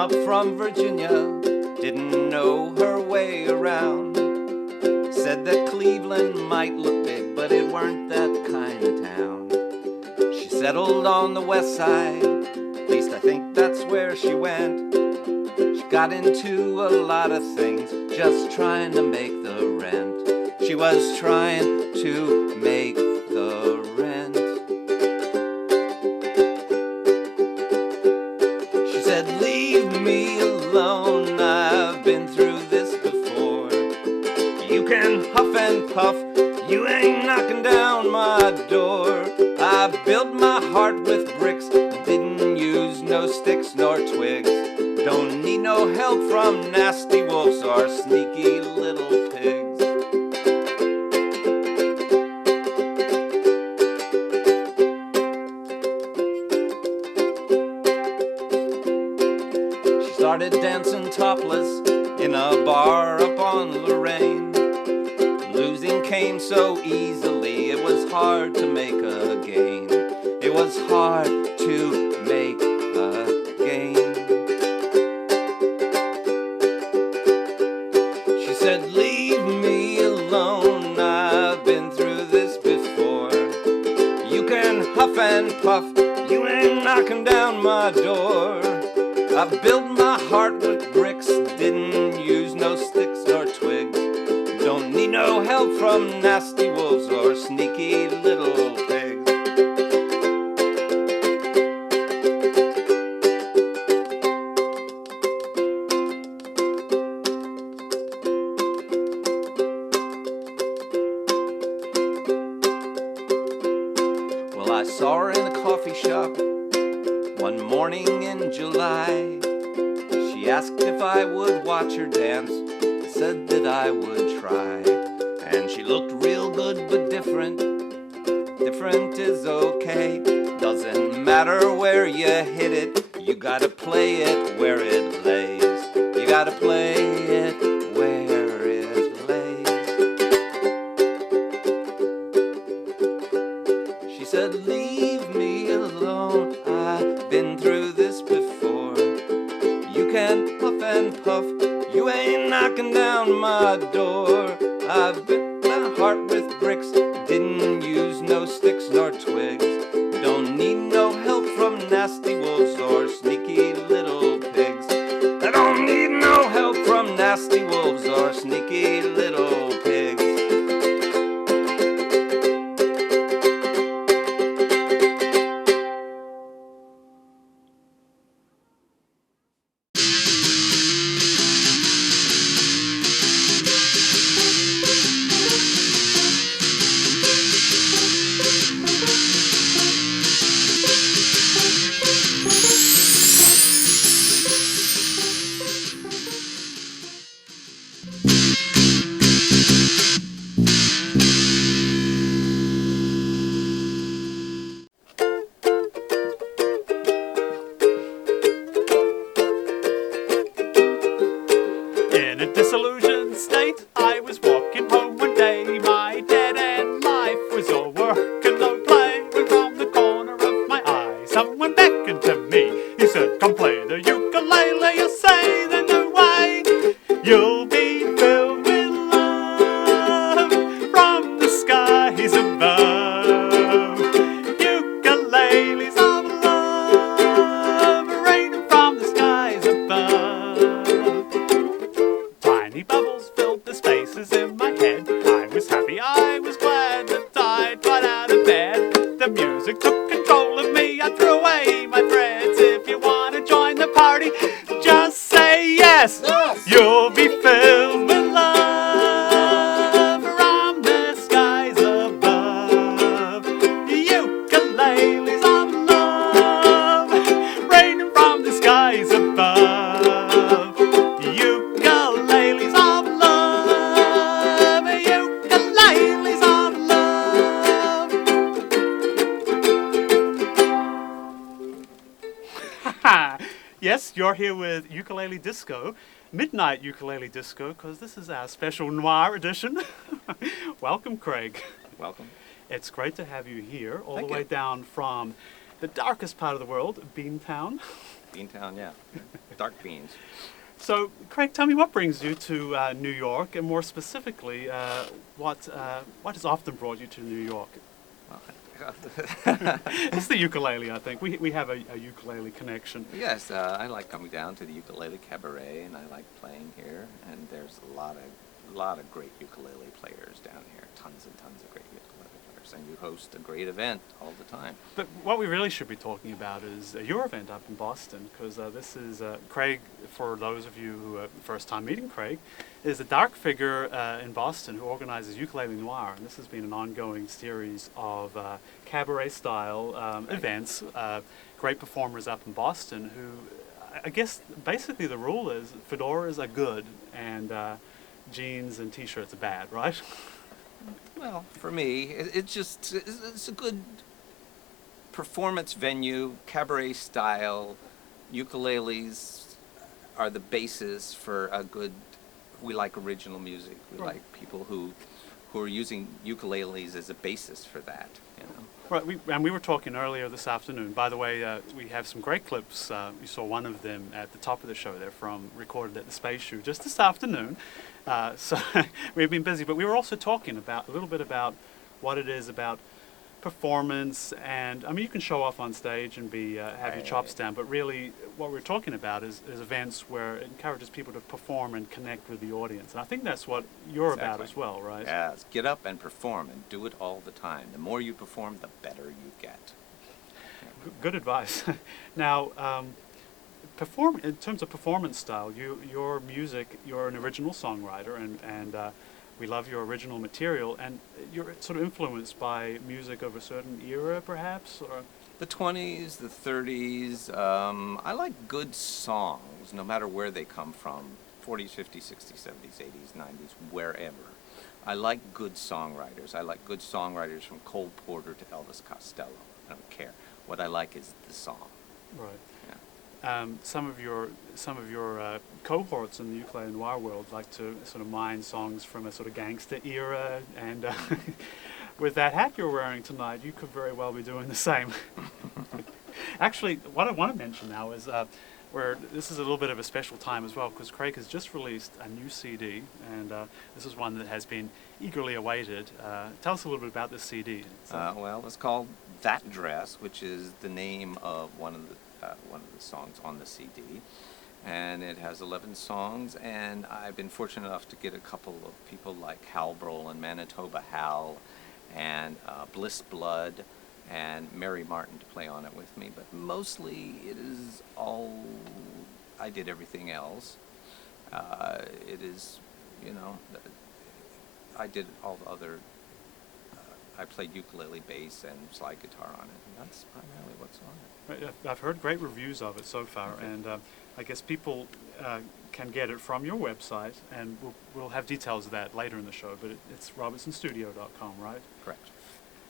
up from Virginia, didn't know her way around. Said that Cleveland might look big, but it weren't that kind of town. She settled on the west side, at least I think that's where she went. She got into a lot of things, just trying to make the rent. She was trying to make the rent. She said, leave me alone, I've been through this before. You can huff and puff, you ain't knocking down my door. I built my heart with bricks, didn't use no sticks nor twigs. Don't need no help from nasty wolves or sneaky little pigs. She started dancing topless in a bar up on Lorraine. Losing came so easily, it was hard to make a gain. It was hard to make a gain. She said, leave me alone, I've been through this before. You can huff and puff, you ain't knocking down my door. I built my heart with bricks, didn't use no sticks nor twigs. Don't need no help from nasty wolves or sneaky little pigs. Well, I saw her in a coffee shop one morning in July. She asked if I would watch her dance, said that I would try. And she looked real good but different. Different is okay. Doesn't matter where you hit it, you gotta play it where it lays. You gotta play it where it lays. She said, leave me alone, I've been through this before. You can puff and puff, you ain't knocking down my door. I've built my heart with bricks, didn't use no sticks nor twigs. Don't need no help from nasty wolves or sneaky little pigs. I don't need no help from nasty wolves or sneaky little pigs. Yes, you're here with Ukulele Disco, Midnight Ukulele Disco, because this is our special noir edition. Welcome, Craig. Welcome. It's great to have you here, all Thank the way you. down from the darkest part of the world, Beantown. Beantown, yeah. Dark beans. So, Craig, tell me what brings you to New York, and more specifically, what has often brought you to New York? It's the ukulele, I think. We have a ukulele connection. Yes, I like coming down to the Ukulele Cabaret, and I like playing here. And there's a lot of great ukulele players down here. Tons and tons of great ukulele players, and you host a great event all the time. But what we really should be talking about is your event up in Boston, because this is Craig. For those of you who are first time meeting Craig, is a dark figure in Boston who organizes Ukulele Noir, and this has been an ongoing series of cabaret-style events. Great performers up in Boston who, I guess, basically the rule is fedoras are good and jeans and t-shirts are bad, right? Well, for me, it's a good performance venue, cabaret style. Ukuleles are the basis for a good. We like original music. We Right. like people who are using ukuleles as a basis for that. You know. Right, we were talking earlier this afternoon. By the way, we have some great clips. You saw one of them at the top of the show. They're recorded at the Space Shoe just this afternoon. So we've been busy, but we were also talking about a little bit about what it is about performance, and I mean, you can show off on stage and have your chops down, but really what we're talking about is events where it encourages people to perform and connect with the audience, and I think that's what you're about Exactly. as well, right? Yes, get up and perform, and do it all the time. The more you perform, the better you get. Good advice. Now, in terms of performance style, your music, you're an original songwriter, and we love your original material, and you're sort of influenced by music of a certain era, perhaps, or The 20s, the 30s, I like good songs, no matter where they come from, 40s, 50s, 60s, 70s, 80s, 90s, wherever. I like good songwriters. I like good songwriters from Cole Porter to Elvis Costello. I don't care. What I like is the song. right. Yeah. Some of your cohorts in the ukulele noir world like to sort of mine songs from a sort of gangster era, and with that hat you're wearing tonight, you could very well be doing the same. Actually, what I want to mention now is where this is a little bit of a special time as well, because Craig has just released a new CD, and this is one that has been eagerly awaited. Tell us a little bit about this CD. Well, it's called That Dress, which is the name of one of the songs on the CD, and it has 11 songs, and I've been fortunate enough to get a couple of people like Hal Broll and Manitoba Hal and Bliss Blood and Mary Martin to play on it with me, but mostly it is all, I did everything else. It is, you know, I did all the other, I played ukulele, bass, and slide guitar on it, and that's primarily what's on it. Right, I've heard great reviews of it so far, Okay. and I guess people can get it from your website, and we'll have details of that later in the show, but it's robertsonstudio.com, right? Correct.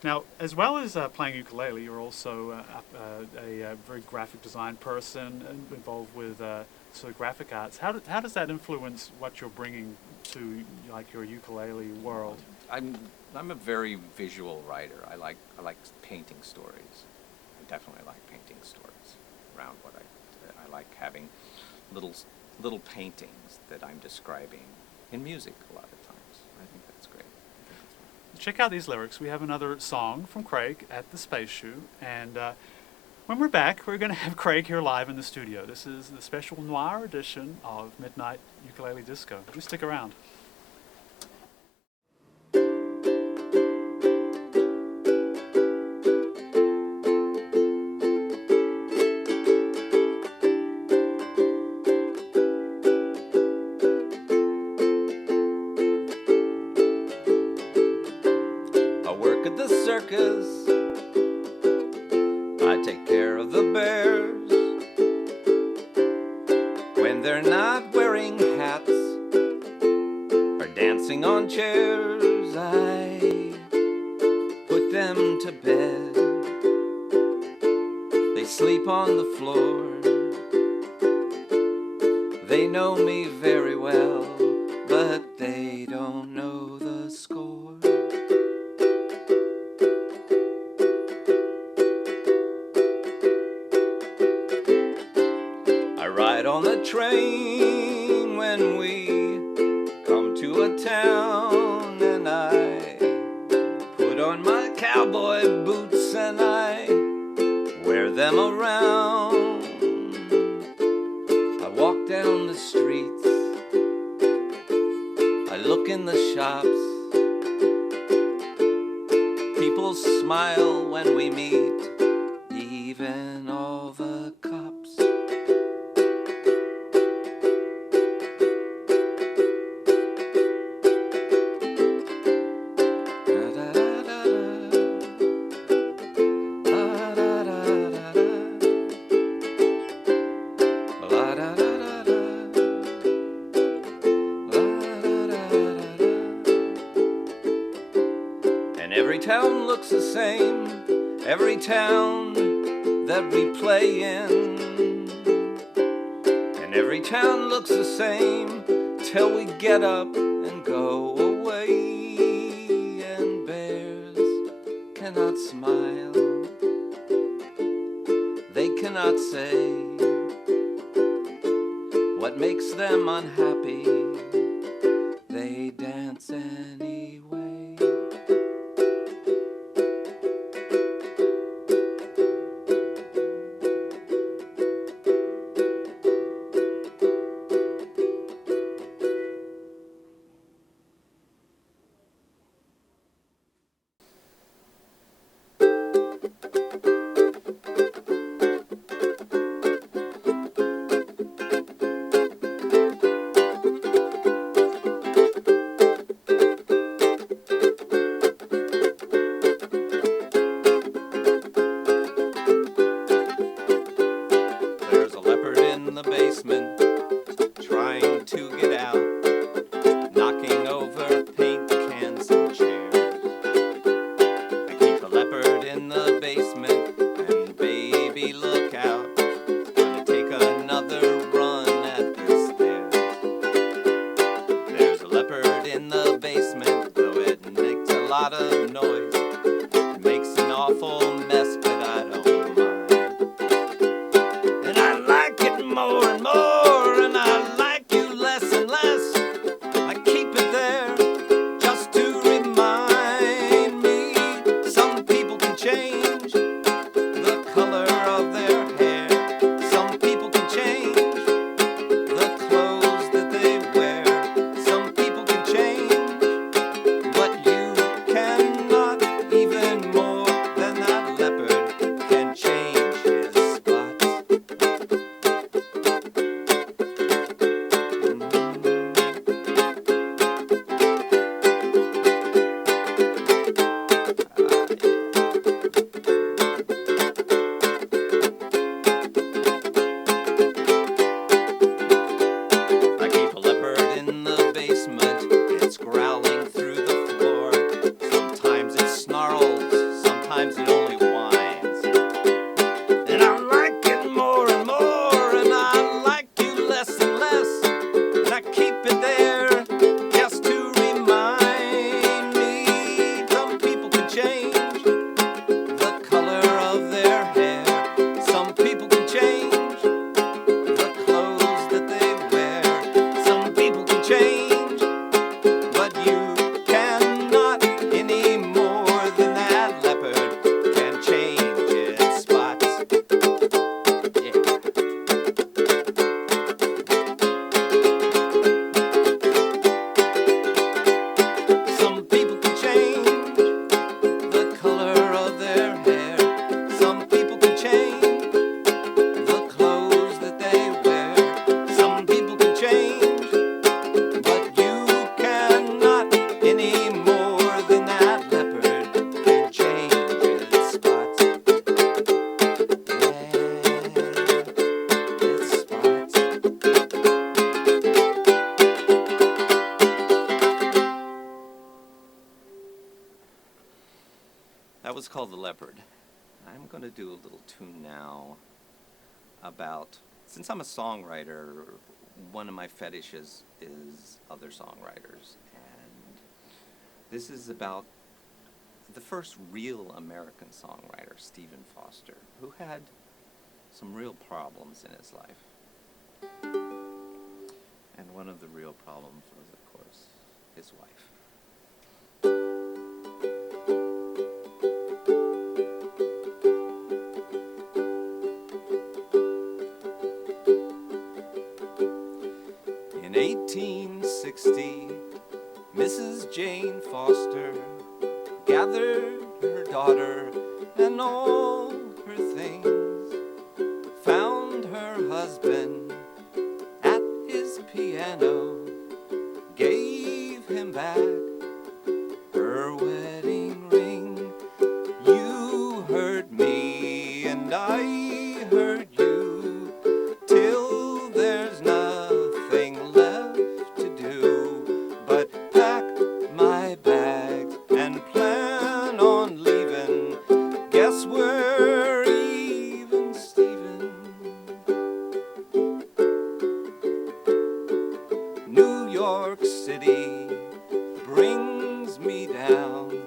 Now, as well as playing ukulele, you're also a very graphic design person and involved with sort of graphic arts. How does that influence what you're bringing to like your ukulele world? I'm a very visual writer. I like painting stories. I definitely like painting stories around what I like having little paintings that I'm describing in music a lot of times. I think that's great. Check out these lyrics. We have another song from Craig at the Space Shoe, and when we're back, we're going to have Craig here live in the studio. This is the special noir edition of Midnight Ukulele Disco. Do stick around. I work at the circus. I take care of the bears. When they're not wearing hats or dancing on chairs, I put them to bed. They sleep on the floor. They know me very well, but they don't know the score. train when we come to a town, and I put on my cowboy boots and I wear them around. I walk down the streets, I look in the shops. People smile when we meet, even all the cops. And every town looks the same, every town that we play in. And every town looks the same till we get up and go away. And bears cannot smile, they cannot say what makes them unhappy. They dance anyway. Trying to get out, knocking over paint cans and chairs. I keep a leopard in the basement, and baby, look out, it's gonna take another run at the stairs. There's a leopard in the basement, though it makes a lot of noise. It makes an awful mess, but I don't mind. And I like it more and more, and I like you less and less. I keep it there just to remind me. Some people can change the color of their hair. Some people can change the clothes that they wear. Some people can change, but you cannot, even more than that leopard can change his spots. I keep a leopard in the basement, it's growling through the floor. Sometimes it snarls, sometimes it only whines. And I like it more and more, and I like you less and less. And I keep it there just to remind me. Some people can change the color of their hair. Some people can change the clothes that they wear. Some people can change, but you cannot, any more than that leopard can change its spots. Yeah. Some people can change the color of their hair. Some people can change the clothes that they wear. Some people can change, but you cannot, any more than that leopard can change its spots. Yeah, its spots. That was called The Leopard. I'm going to do a little tune now about, since I'm a songwriter, one of my fetishes is other songwriters. And this is about the first real American songwriter, Stephen Foster, who had some real problems in his life. one of the real problems was, of course, his wife. In 1860, Mrs. Jane Foster gathered her daughter and all her things, found her husband at his piano, gave him back her wedding ring. You heard me and I heard you, till there's nothing left to do but pack my bags and plan on leaving. Guess we're even, Stephen. New York City brings me down.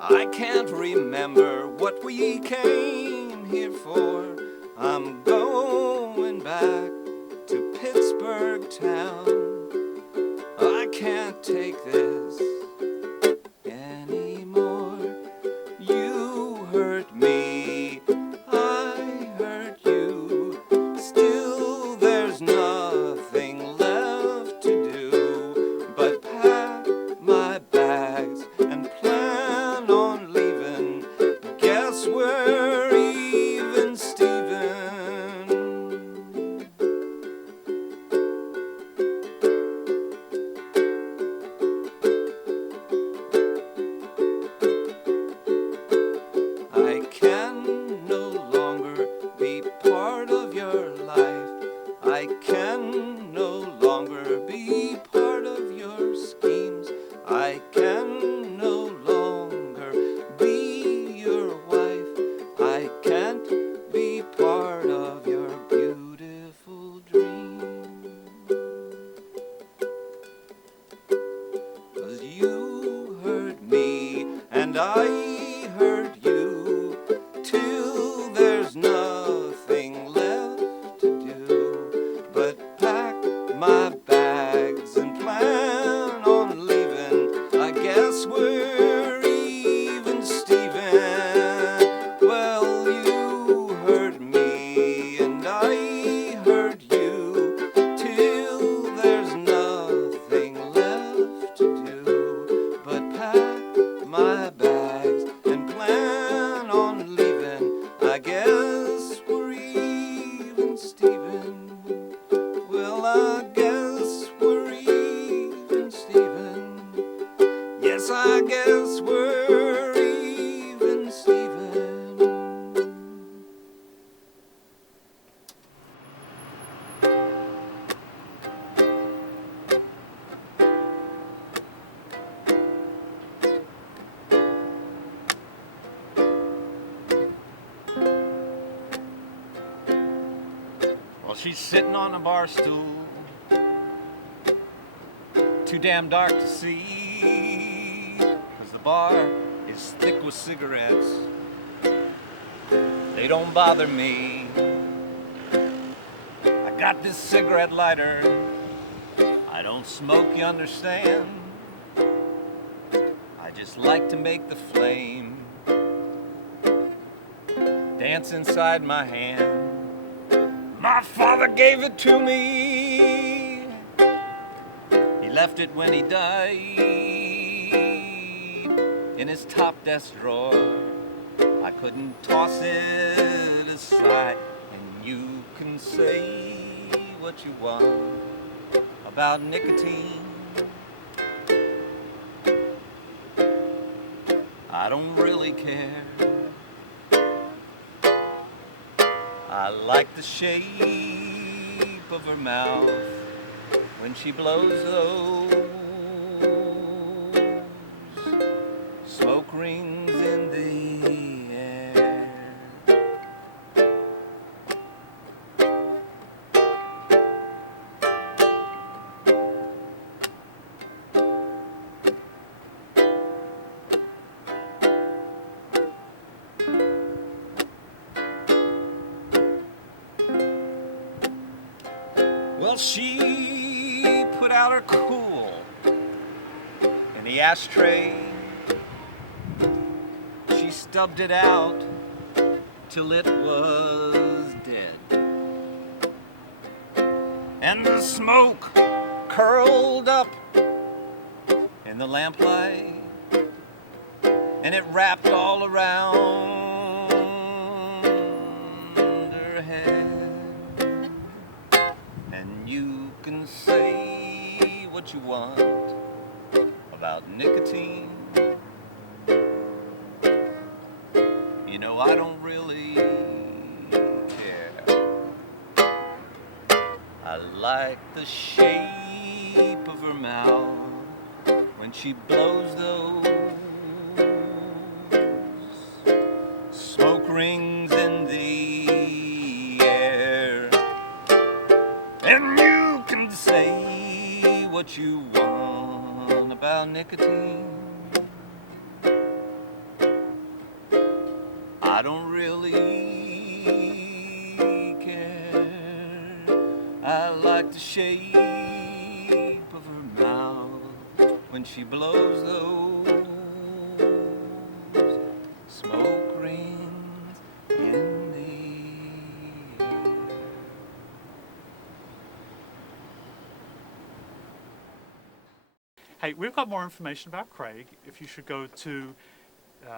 I can't remember what we came here for. I'm going back to Pittsburgh town. I can't take this anymore. You hurt me, I hurt you. Still there's nothing left to do but pack my bags and plan on leaving. Guess we're even, Stephen. I can no longer be part of your life. I can no longer be part of your schemes. I can no longer be your wife. I can't be part of your beautiful dream. 'Cause you hurt me and I hurt you, till there's nothing left to do but pack my bags and plan on leaving. I guess we're even, Stephen. Well, you hurt me and I hurt you, till there's nothing left to do but pack my bags and plan on leaving. I guess we're even, Stephen. Well, I guess we're even, Stephen. Yes, I guess we're even, Stephen. Well, she's sitting on a bar stool, too damn dark to see, 'cause the bar is thick with cigarettes. They don't bother me. I got this cigarette lighter. I don't smoke, you understand. I just like to make the flame dance inside my hand. My father gave it to me. He left it when he died in his top desk drawer. I couldn't toss it aside. And you can say what you want about nicotine. I don't really care. I like the shape of her mouth when she blows those smoke rings in the air. Well, she put the ashtray. She stubbed it out till it was dead. And the smoke curled up in the lamplight, and it wrapped all around her head. And you can say what you want about nicotine. You know, I don't really care. I like the shape of her mouth when she blows those smoke rings in the air. And you can say what you want about nicotine. I don't really care. I like the shape of her mouth when she blows those smoke rings in the air. Hey, we've got more information about Craig. If you should go to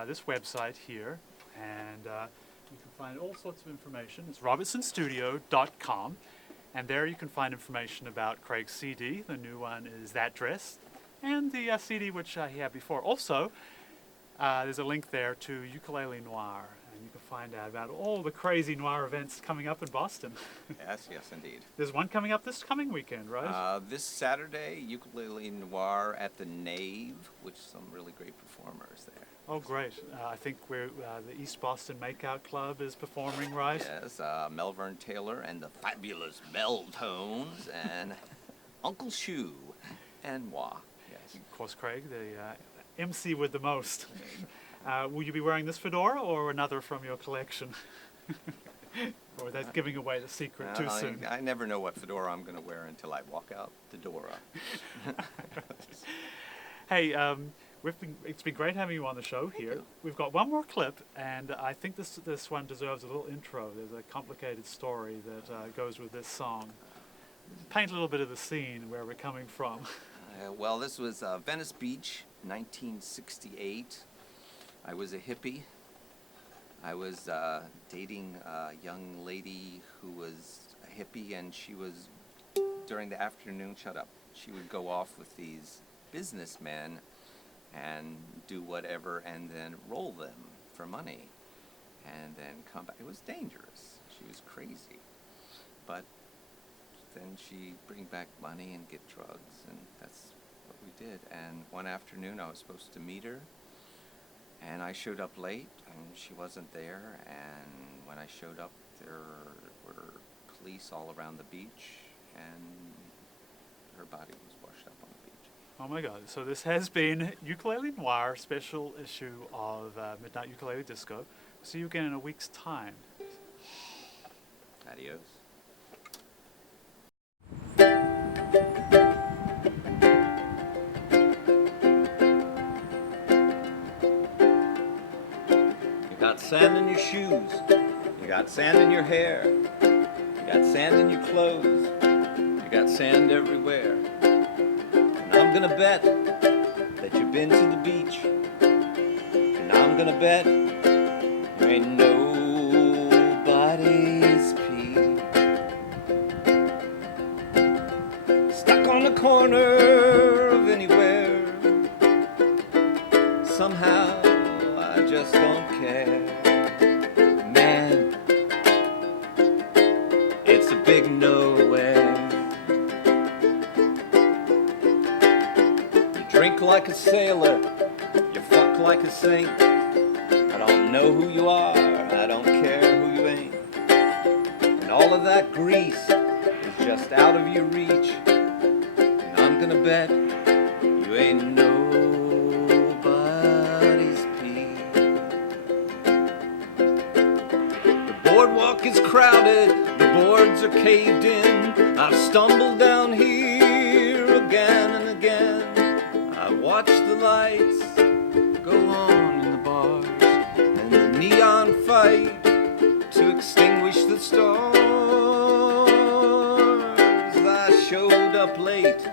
this website here, and you can find all sorts of information. It's robertsonstudio.com, and there you can find information about Craig's CD. The new one is That Dress, and the CD which he had before. Also, there's a link there to Ukulele Noir, and you can find out about all the crazy noir events coming up in Boston. Yes, indeed. There's one coming up this coming weekend, right? This Saturday, Ukulele Noir at the Nave, with some really great performers there. Oh, great. I think the East Boston Makeout Club is performing, right? Yes, Melvern Taylor and the fabulous Belltones and Uncle Shoe and moi. Yes. Of course, Craig, the MC with the most. Will you be wearing this fedora or another from your collection? Or that's giving away the secret too soon? I never know what fedora I'm going to wear until I walk out the door. Hey, it's been great having you on the show here. We've got one more clip, and I think this one deserves a little intro. There's a complicated story that goes with this song. Paint a little bit of the scene where we're coming from. Well, this was Venice Beach, 1968. I was a hippie. I was dating a young lady who was a hippie, and she was, during the afternoon, she would go off with these businessmen and do whatever and then roll them for money and then come back. It was dangerous. She was crazy. But then she'd bring back money and get drugs, and that's what we did. And one afternoon I was supposed to meet her, and I showed up late and she wasn't there, and when I showed up there were police all around the beach, and her body was washed up on the beach. Oh my God, so this has been Ukulele Noir, special issue of Midnight Ukulele Disco. See you again in a week's time. Adios. You got sand in your shoes, you got sand in your hair, you got sand in your clothes, you got sand everywhere. I'm gonna bet that you've been to the beach, and I'm gonna bet you ain't nobody's pea. Stuck on the corner of anywhere, somehow I just don't care. Man, it's a big nowhere. Drink like a sailor, you fuck like a saint. I don't know who you are, I don't care who you ain't. And all of that grease is just out of your reach. And I'm gonna bet you ain't nobody's pea. The boardwalk is crowded, the boards are caved in. I've stumbled down here again and again. watch the lights go on in the bars and the neon fight to extinguish the stars. I showed up late,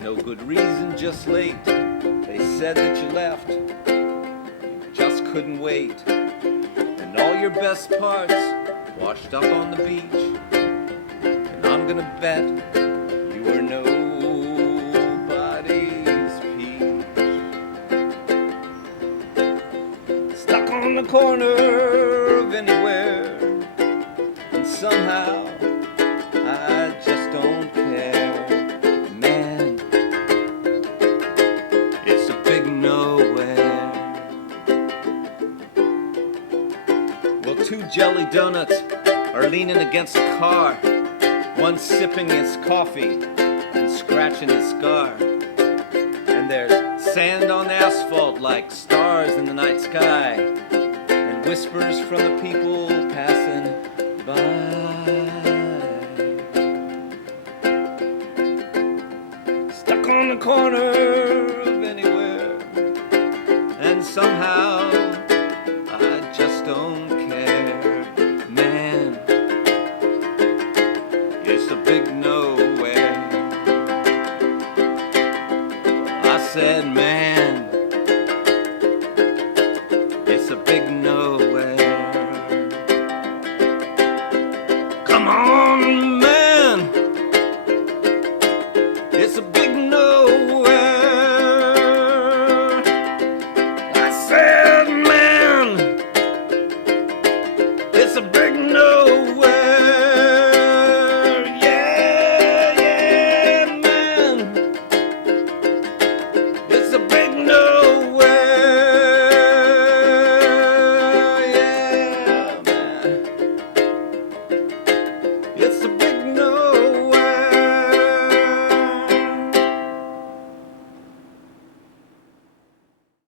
no good reason, just late. They said that you left, you just couldn't wait, and all your best parts washed up on the beach. And I'm gonna bet you were nobody's peach. Stuck on the corner of anywhere, and somehow I just don't care. Man, it's a big nowhere. Well, two jelly donuts are leaning against a car, one sipping his coffee and scratching his scar. And there's sand on the asphalt like stars in the night sky, and whispers from the people passing by. Stuck on the corner of anywhere, and somehow I just don't care. Man, it's a big nowhere. I said, man, it's a big nowhere. Come on, man, it's a big nowhere. I said, man, it's a big nowhere. Yeah, yeah, man, it's a big nowhere. Yeah, man, it's a big